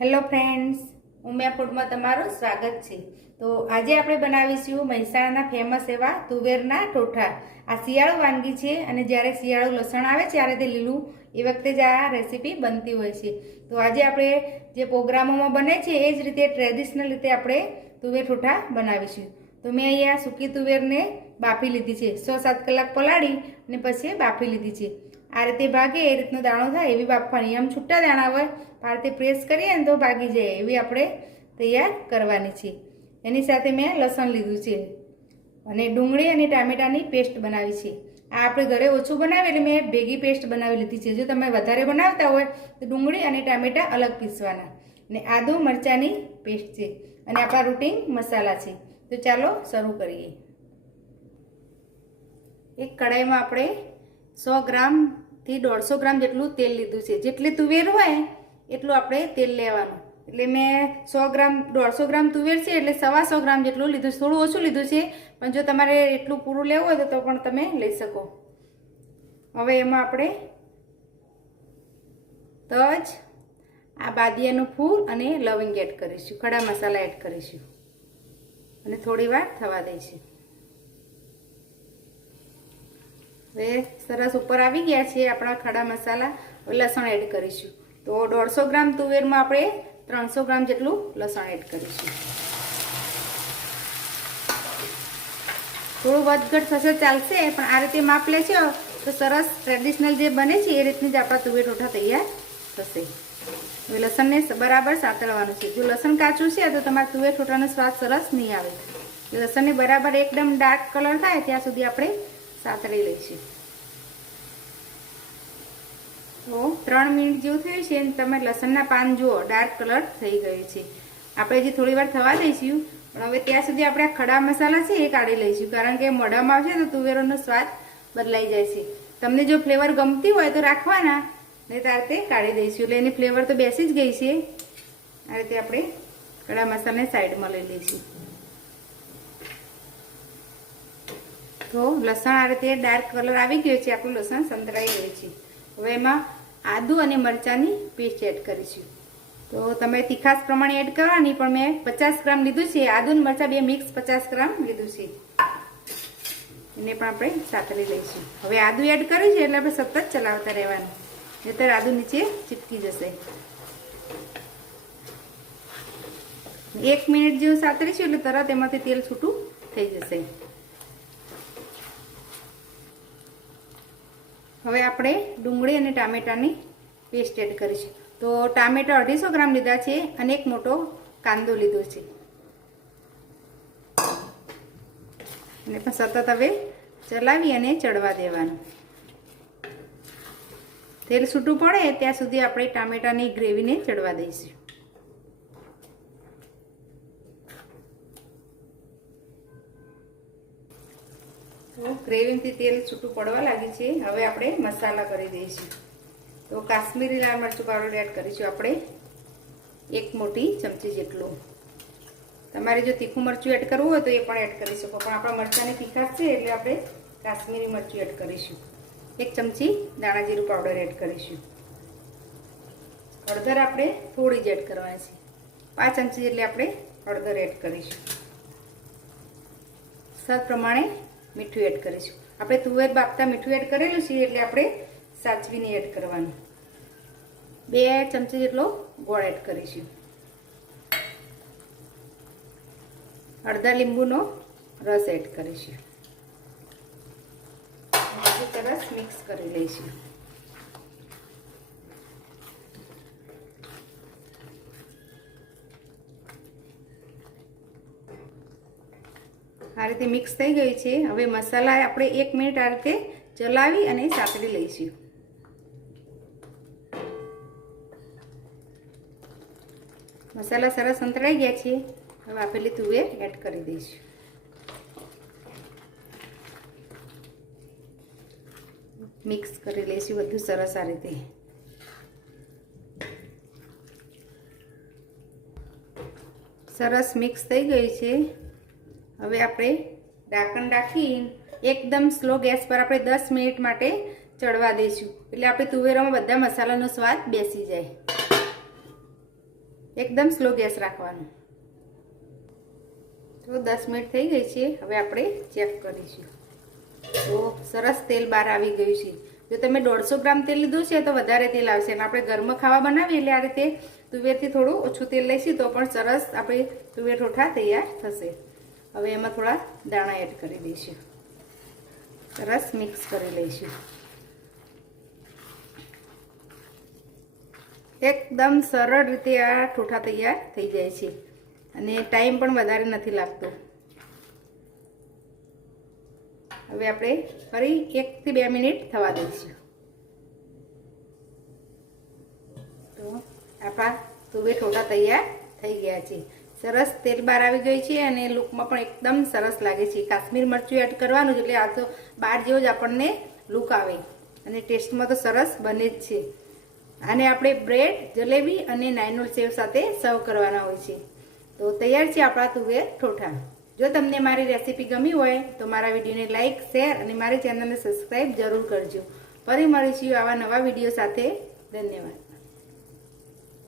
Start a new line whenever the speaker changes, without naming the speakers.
Hello friends, Umiya ફૂડમાં તમારું સ્વાગત છે. તો આજે આપણે બનાવીશું મહેસાણાના ફેમસ એવા તુવેરના ટોઠા આ શિયાળું વાનગી છે અને જ્યારે શિયાળું લસણ આવે ત્યારે તે લીલું એ વખતે જ આ રેસીપી બનતી હોય છે. તો આજે આપણે જે પ્રોગ્રામોમાં બને છે એ જ રીતે ટ્રેડિશનલ રીતે આપણે તુવેર ઠોઠા બનાવીશું. તો મેં અહીંયા સૂકી તુવેરને બાફી લીધી છે. સો સાત કલાક પલાળી અને પછી બાફી લીધી છે. આ રીતે ભાગે, એ રીતનો દાણો થાય, એવી બાફવાની. આમ છૂટા દાણા હોય, આ રીતે પ્રેસ કરીએ ને તો ભાગી જાય, એવી આપણે તૈયાર કરવાની છે. એની સાથે મેં લસણ લીધું છે. અને ડુંગળી અને ટામેટાની પેસ્ટ બનાવી છે. આ આપણે ઘરે ઓછું બનાવીએ એટલે મેં ભેગી પેસ્ટ બનાવી લીધી છે. જો તમે વધારે બનાવતા હોય, તો ડુંગળી અને ટામેટા અલગ પીસવાના. અને આદુ મરચાંની પેસ્ટ છે. અને આપણા રૂટીન મસાલા છે. તો ચાલો શરૂ કરીએ. એક કડાઈમાં આપણે સો ગ્રામથી દોઢસો ગ્રામ જેટલું તેલ લીધું છે. જેટલી તુવેર હોય એટલું આપણે તેલ લેવાનું. એટલે મેં સો ગ્રામ, દોઢસો ગ્રામ તુવેર છે એટલે સવા સો ગ્રામ જેટલું લીધું છે. થોડું ઓછું લીધું છે, પણ જો તમારે એટલું પૂરું લેવું હોય તો પણ તમે લઈ શકો. હવે એમાં આપણે તજ, આ બાદિયાનું ફૂલ અને લવિંગ એડ કરીશું. ખડા મસાલા એડ કરીશું. અને થોડી વાર થવા દઈશું. હવે સરસ ઉપર આવી ગયા છે આપણા ખડા મસાલા. લસણ એડ કરીશું. તો દોઢસો ગ્રામ તુવેરમાં આપણે ત્રણસો ગ્રામ જેટલું લસણ એડ કરીશું. થોડું વધઘટ થશે ચાલશે, પણ આ રીતે માપ લેશો તો સરસ ટ્રેડિશનલ જે બને છે એ રીતની જ આપણા તુવેર ટોઠા તૈયાર થશે. હવે લસણને બરાબર સાતળવાનું છે. જો લસણ કાચું છે તો તમારા તુવેર ઠોઠાનો સ્વાદ સરસ નહીં આવે. લસણને બરાબર એકદમ ડાર્ક કલર થાય, ત્યાં સુધી આપણે સાતળી લઈશું. તો ત્રણ મિનિટ જેવું થયું છે અને તમે લસણના પાન જુઓ, ડાર્ક કલર થઈ ગયું છે. આપણે હજી થોડી વાર થવા દઈશું, પણ હવે ત્યાં સુધી આપણે આ ખડા મસાલા છે એ કાઢી લઈશું, કારણ કે મોઢામાં આવશે તો તુવેરોનો સ્વાદ બદલાઈ જાય છે તમને જો ફ્લેવર ગમતી હોય તો રાખવાના ને તો તે કાઢી દઈશું. એટલે એની ફ્લેવર તો બેસી જ ગઈ છે. આ રીતે આપણે ખડા મસાલાને સાઈડમાં લઈ લઈશું. તો લસણ આ રીતે ડાર્ક કલર આવી ગયો છે, આપણું લસણ સંતરાઈ ગયું છે. હવે એમાં આદુ અને મરચાંની પેસ્ટ એડ કરીશું. તો તમે તીખાસ પ્રમાણે એડ કરવાની, પણ મેં પચાસ ગ્રામ લીધું છે. આદુ અને મરચાં બે મિક્સ પચાસ ગ્રામ લીધું છે. એને પણ આપણે સાતરી લઈશું. હવે આદુ એડ કર્યું છે, એટલે આપણે સતત ચલાવતા રહેવાનું. નહીતર આદુ નીચે ચીપકી જશે. એક મિનિટ જેવું સાતરીશું, એટલે તરત એમાંથી તેલ છૂટું થઈ જશે. હવે આપણે ડુંગળી અને ટામેટાની પેસ્ટ એડ કરીશું તો ટામેટા અઢીસો ગ્રામ લીધા છે અને એક મોટો કાંદો લીધો છે. અને પણ સતત હવે ચલાવી અને ચડવા દેવાનું. તેલ છૂટું પડે ત્યાં સુધી આપણે ટામેટાની ગ્રેવીને ચડવા દઈશું. તો ગ્રેવીથી તેલ છૂટું પડવા લાગ્યું છે. હવે આપણે મસાલા કરી દઈશું. તો કાશ્મીરી લાલ મરચું પાવડર એડ કરીશું આપણે. એક મોટી ચમચી જેટલું. તમારે જો તીખું મરચું એડ કરવું હોય તો એ પણ એડ કરી શકો. પણ આપણા મરચાંની તીખાશ છે એટલે આપણે કાશ્મીરી મરચું એડ કરીશું. એક ચમચી દાણા જીરું પાવડર એડ કરીશું. હળદર આપણે થોડી જ એડ કરવાની છે. પાંચ ચમચી જેટલી આપણે હળદર એડ કરીશું. સ્વાદ પ્રમાણે મીઠું એડ કરીશું. આપણે તુવેર બાફતા મીઠું એડ કરેલું છે એટલે આપણે સાચવીને એડ કરવાનું. બે ચમચી જેટલો ગોળ એડ કરીશું. અડધા લીંબુનો રસ એડ કરીશું. સરસ મિક્સ કરી લઈશું. આ રીતે મિક્સ થઈ ગઈ છે. હવે મસાલા આપણે એક મિનિટ આ રીતે ચલાવી અને સાતરી લઈશું. મસાલા સરસ સંતરાઈ ગયા છે. હવે આપેલી તુવેર એડ કરી દઈશું. મિક્સ કરી લઈશું બધું સરસ આ રીતે. સરસ મિક્સ થઈ ગઈ છે. હવે આપણે ઢાંકણ રાખી એકદમ સ્લો ગેસ પર આપણે દસ મિનિટ માટે ચડવા દઈશું. એટલે આપણે તુવેરોમાં બધા મસાલાનો સ્વાદ બેસી જાય. એકદમ સ્લો ગેસ રાખવાનો. તો દસ મિનિટ થઈ ગઈ છે. હવે આપણે ચેક કરીશું. તો સરસ તેલ બહાર આવી ગયું છે. જો તમે દોઢસો ગ્રામ તેલ લીધું છે તો વધારે તેલ આવશે. અને આપણે ઘરમાં ખાવા બનાવીએ એટલે આ રીતે તુવેરથી થોડું ઓછું તેલ લઈશું તો પણ સરસ આપણે તુવેર ઠોઠા તૈયાર થશે. હવે એમાં થોડા દાણા એડ કરી દઈશું. સરસ મિક્સ કરી લઈશું. એકદમ સરળ રીતે આ ઠોઠા તૈયાર થઈ જાય છે. અને ટાઈમ પણ વધારે નથી લાગતો. હવે આપણે ફરી એકથી બે મિનિટ થવા દઈશું. તો આપણા તુવે ઠોઠા તૈયાર થઈ ગયા છે. સરસ તેલ બહાર આવી ગઈ છે અને લુકમાં પણ એકદમ સરસ લાગે છે. કાશ્મીર મરચું એડ કરવાનું એટલે આ તો બહાર જેવો જ આપણને લુક આવે. અને ટેસ્ટમાં તો સરસ બને જ છે. આને આપણે બ્રેડ, જલેબી અને નાઇનોલ સેવ સાથે સર્વ કરવાના હોય છે. તો તૈયાર છે આપણા તુવેર ઠોઠા. જો તમને મારી રેસીપી ગમી હોય તો મારા વિડીયોને લાઇક શેર અને મારી ચેનલને સબસ્ક્રાઈબ જરૂર કરજો. ફરી મળીશું આવા નવા વીડિયો સાથે. ધન્યવાદ.